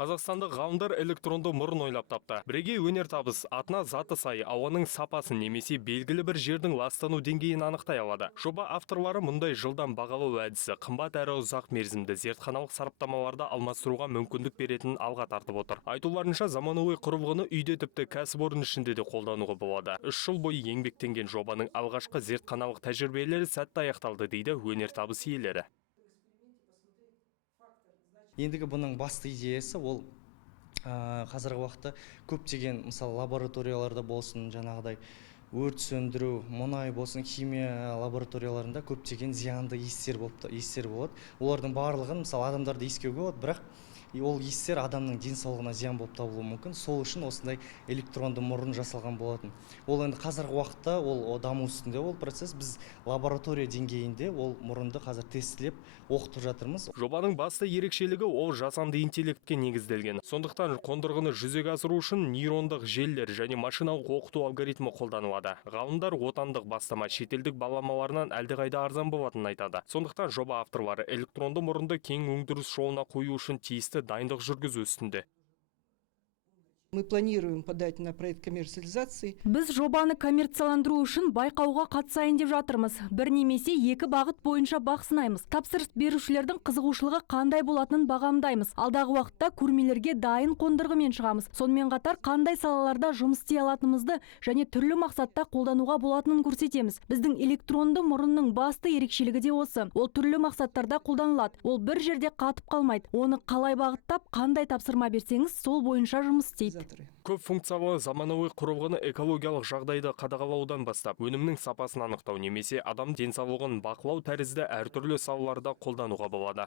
Қазақстандық ғалымдар электронды мұрын ойлап тапты. Бірегей өнертабыс атына заты сай ауаның сапасын немесе белгілі бір жердің ластану деңгейін анықтай алады. Жоба авторлары мұндай жылдам бағалау әдісі қымбат әрі ұзақ мерзімді зертханалық сараптамаларды алмастыруға мүмкіндік беретінін алға тартып отыр. Айтуларынша заманауи құрылғыны үйде тіпті кәсіпорын ішінде де қолдануға болады. 3 жыл бойы еңбектенген жобаның алғашқы зертханалық тәжірибелері сәтті аяқталды дейді өнертабыс иелері. Ендігі бұның басты идеясы ол қазіргі уақытта көптеген мысалы лабораторияларда болсын, жаңағыдай өрт сөндіру, мұнай болсын, химия лабораторияларында көптеген зиянды иістер болады. Олардың барлығын мысалы адамдарды иіскеуге болады, бірақ ол иістер адамның денсаулығына зиян болып табылуы мүмкін. Сол үшін осындай электронды мұрын жасалған болатын. Ол енді қазіргі уақытта ол даму үстінде ол процесс. Біз лаборатория деңгейінде ол мұрынды қазір тестілеп оқытып жатырмыз. Жобаның басты ерекшелігі ол жасанды интеллектке негізделген. Сондықтан қондырғыны жүзеге асыру үшін нейрондық желілер және машиналық оқыту алгоритмі қолданылады. Ғалымдар отандық бастама шетелдік баламаларынан әлдеқайда арзан болатынын айтады. Сондықтан жоба авторлары электронды мұрынды кең өндіріс жолына қою үшін тиісті дайындық жүргізу үстінде. Мы планируем подать на проект коммерциализации. Біз жобаны коммерцияландыру үшін байқауға қатысайын деп жатырмыз. Бір немесе екі бағыт бойынша бақ сынаймыз. Тапсырыс берушілердің қызығушылығы қандай болатынын бағамдаймыз. Алдағы уақытта көрмелерге дайын қондырғымен шығамыз. Сонымен қатар қандай салаларда жұмыс істей алатынымызды және түрлі мақсатта қолдануға болатынын көрсетеміз. Біздің электронды мұрынның басты ерекшелігі де осы. Ол түрлі мақсаттарда қолданылады. Ол бір жерде қатып қалмайды. Оны қалай бағыттап, қандай тапсырма берсеңіз, сол бойынша жұмыс істейді. Көп функциялы заманауи құрылғыны экологиялық жағдайды қадағалаудан бастап, өнімнің сапасын анықтау немесе адам денсаулығын бақылау тәрізді әртүрлі салаларда қолдануға болады.